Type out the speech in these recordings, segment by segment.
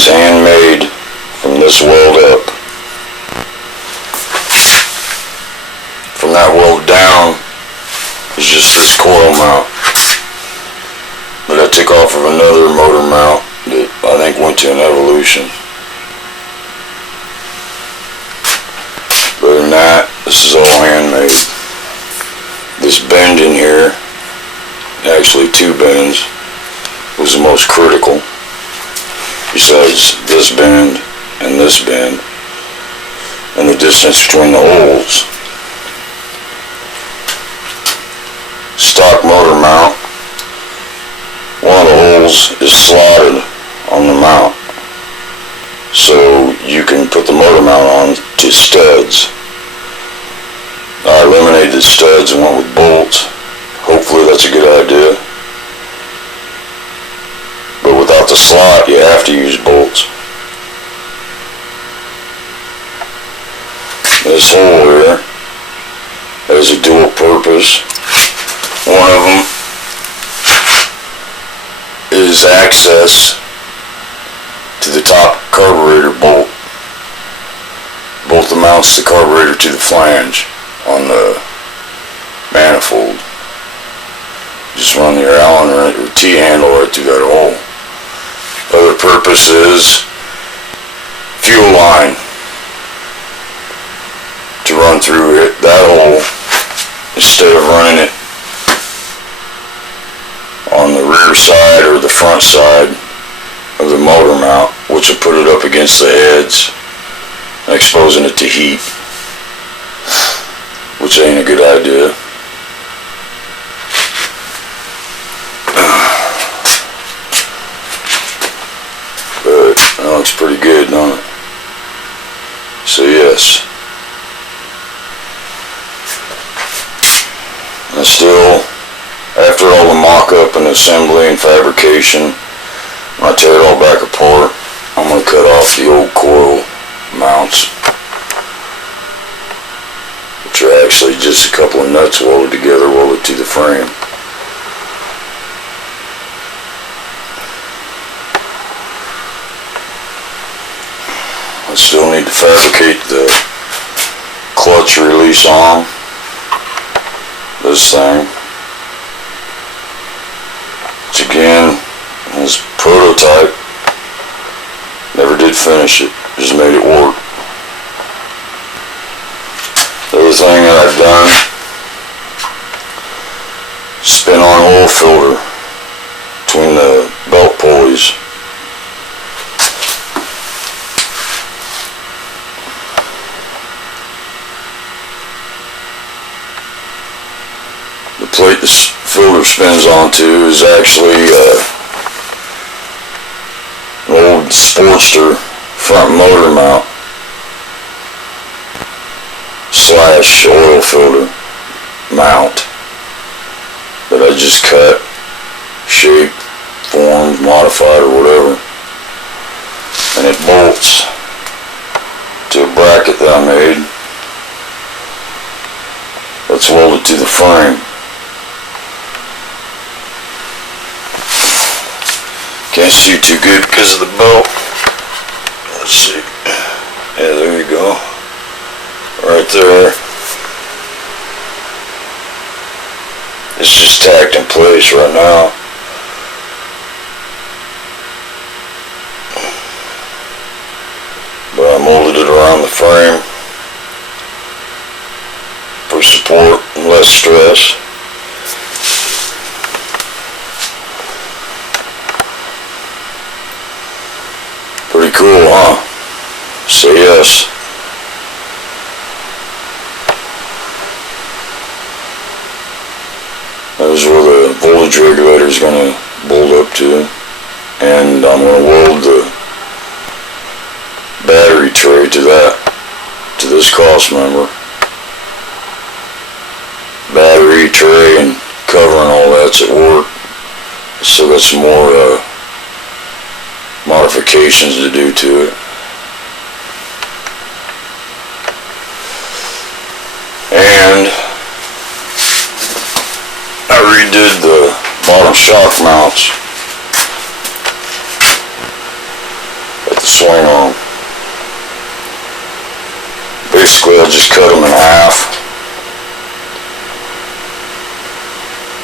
is handmade from this weld up. From that weld down is just this coil mount that I took off of another motor mount that I think went to an Evolution. Other than that, this is all handmade. This bend in here, actually two bends, was the most critical, besides this bend and this bend, and the distance between the holes. Stock motor mount, one of the holes is slotted on the mount, so you can put the motor mount on to studs. I eliminated the studs and went with bolts. Hopefully that's a good idea. But without the slot, you have to use bolts. This hole here has a dual purpose. One of them is access to the top carburetor bolt. Bolt the mounts the carburetor to the flange on the manifold. Just run your Allen or T-handle right through that hole. Other purpose is fuel line to run through it, that hole, instead of running it on the rear side or the front side of the motor mount, which will put it up against the heads, exposing it to heat, which ain't a good idea. But that looks pretty good, don't it? So yes, I still, after all the mock-up and assembly and fabrication, when I tear it all back apart, I'm going to cut off the old coil mounts, which are actually just a couple of nuts welded together, welded to the frame. I still need to fabricate the clutch release arm, this thing, which again is prototype. Never did finish it, just made it work. The other thing that I've done, spin-on oil filter between the belt pulleys. The plate this filter spins onto is actually an old Sportster front motor mount / oil filter mount that I just cut, shaped, formed, modified, or whatever, and it bolts to a bracket that I made that's welded to the frame. Can't see too good because of the belt. Let's see. Yeah, there you go. Right there. It's just tacked in place right now. But I molded it around the frame for support and less stress. Pretty cool, huh? So yes, that is where the voltage regulator is going to bolt up to, and I'm going to weld the battery tray to that, to this cross member. Battery tray and cover and all that's at work, so that's some more modifications to do to it. And I redid the bottom shock mounts. I swing arm. Basically, I just cut them in half.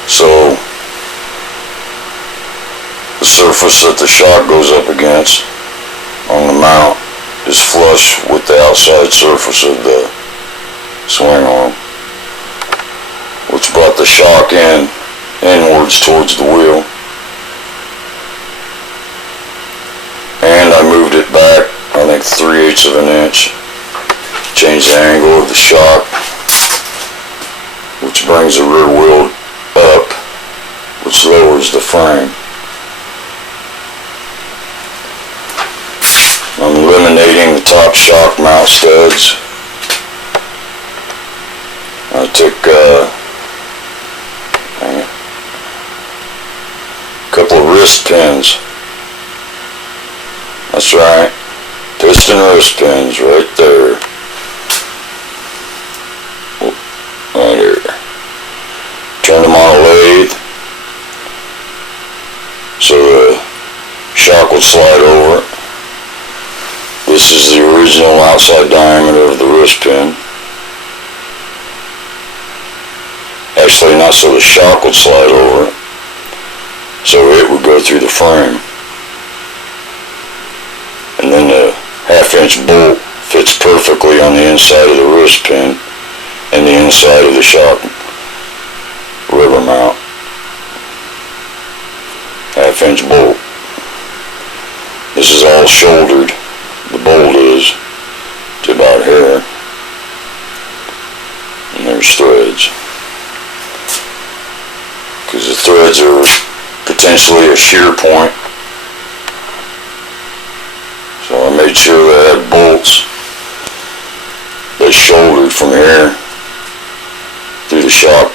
So the surface that the shock goes up against on the mount is flush with the outside surface of the swing arm, which brought the shock inwards towards the wheel. And I moved it back, I think 3/8 of an inch. Changed the angle of the shock, which brings the rear wheel up, which lowers the frame. I'm eliminating the top shock mount studs. I took a couple of wrist pins. That's right, piston wrist pins right there. Right here. Turn them on a lathe so the shock will slide over it. This is the original outside diameter of the wrist pin. Actually, not so the shock would slide over it, so it would go through the frame. And then the 1/2 inch bolt fits perfectly on the inside of the wrist pin and the inside of the shock rubber mount. 1/2 inch bolt. This is all shouldered. The bolt is to about here. And there's threads. Because the threads are potentially a shear point. So I made sure that I had bolts that shouldered from here through the shock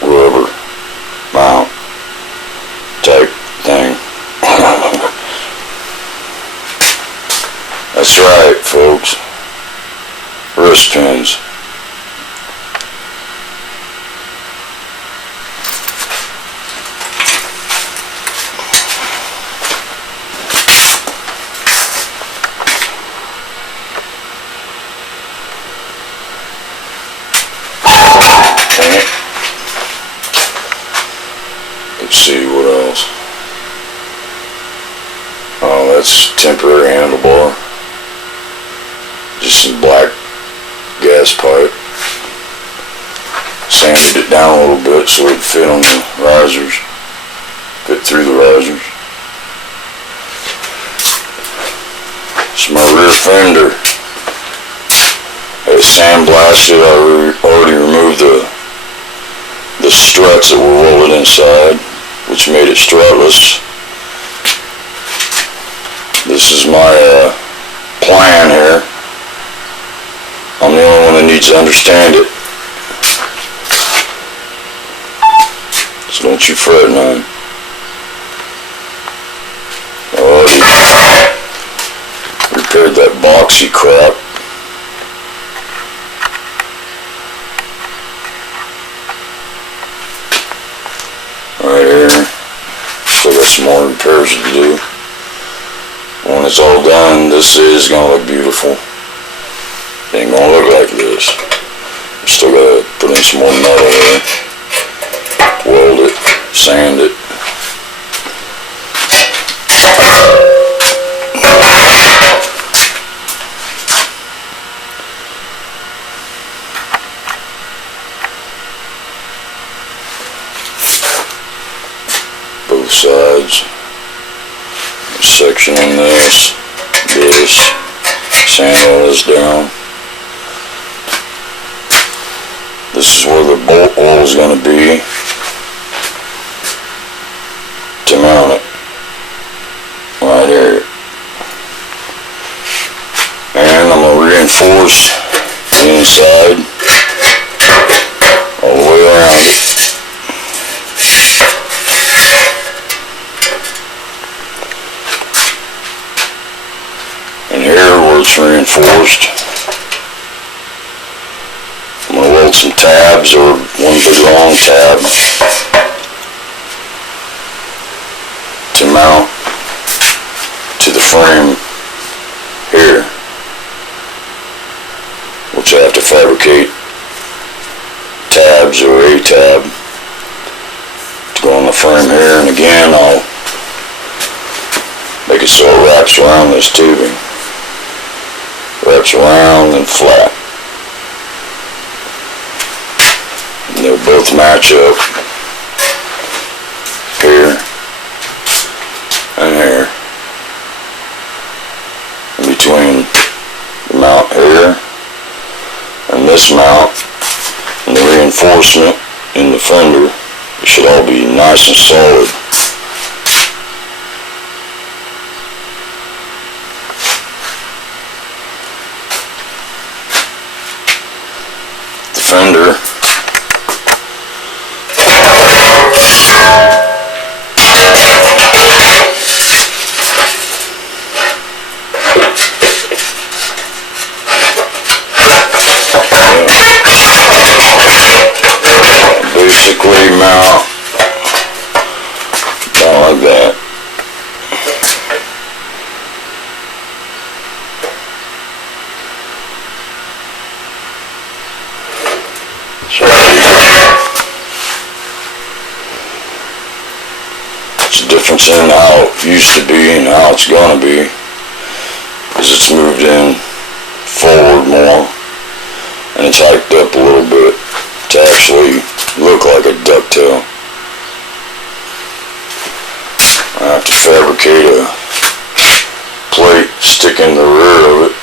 rubber mount type thing. That's right, folks. Wrist pins. Let's see what else. Oh, that's temporary handlebar. Just some black gas pipe. Sanded it down a little bit so it'd fit on the risers. Fit through the risers. It's my rear fender. I sandblasted. I already removed the struts that were welded inside, which made it strutless. This is my plan here. I'm the only one that needs to understand it. So don't you fret none. I already repaired that boxy crap. Right here. Still got some more repairs to do. When it's all done, this is gonna look beautiful. It ain't gonna look like this. Still gotta put in some more metal here. Weld it, sand it. Both sides. Section on this. Sand all this down. This is where the bolt hole is going to be to mount it. Right here. And I'm going to reinforce the inside all the way around it. And here where it's reinforced, I'm going to weld some tabs or one big long tab to mount to the frame frame here, and again I'll make it so it wraps around this tubing. Wraps around and flat. And they'll both match up here and here. In between the mount here and this mount and the reinforcement in the fender, it should all be nice and solid. The fender basically mount down like that. So it's a difference in how it used to be and how it's gonna be, because it's moved in forward more and it's hiked up a little bit to actually look like a ducktail. I have to fabricate a plate, stick in the rear of it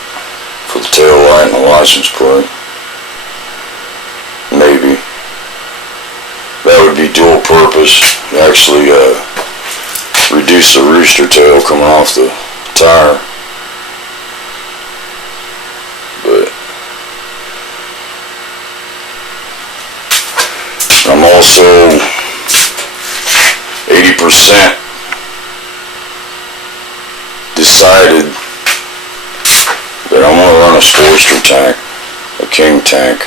for the tail light and the license plate. Maybe. That would be dual purpose. Actually reduce the rooster tail coming off the tire. But I'm also 80% decided that I'm going to run a Sportster tank, a King tank,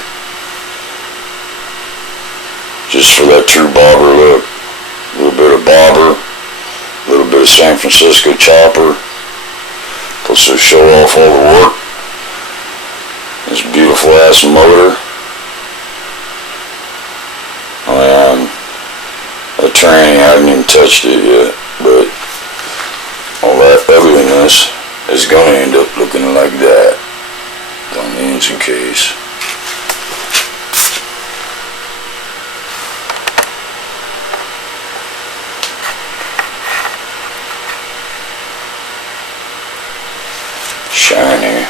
just for that true bobber look. A little bit of bobber, a little bit of San Francisco chopper, plus to show off all the work. This beautiful ass motor. The tranny, I haven't even touched it yet, but all that ugliness is going to end up looking like that on the engine case. Shiny.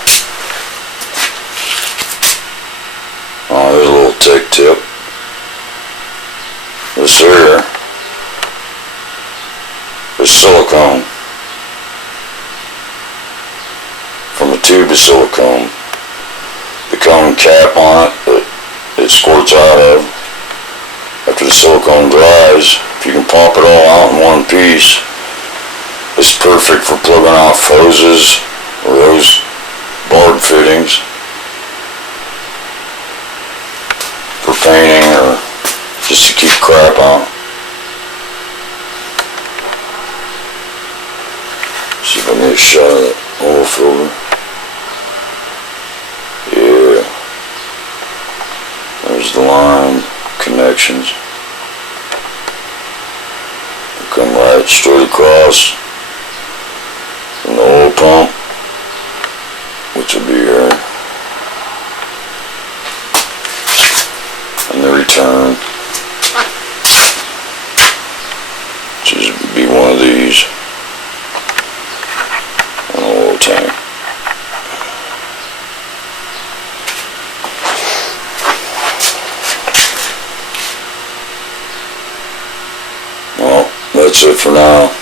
Oh, there's a little tick tip. This here is silicone, from a tube of silicone. The cone cap on it that it squirts out of, after the silicone dries, if you can pop it all out in one piece, it's perfect for plugging off hoses or those barb fittings for painting or just to keep crap out. See if I can get a shot of that oil filter. Yeah. There's the line connections. They come right straight across from the oil pump, which will be here, and the return, which is be one of these, an oil tank. Well, that's it for now.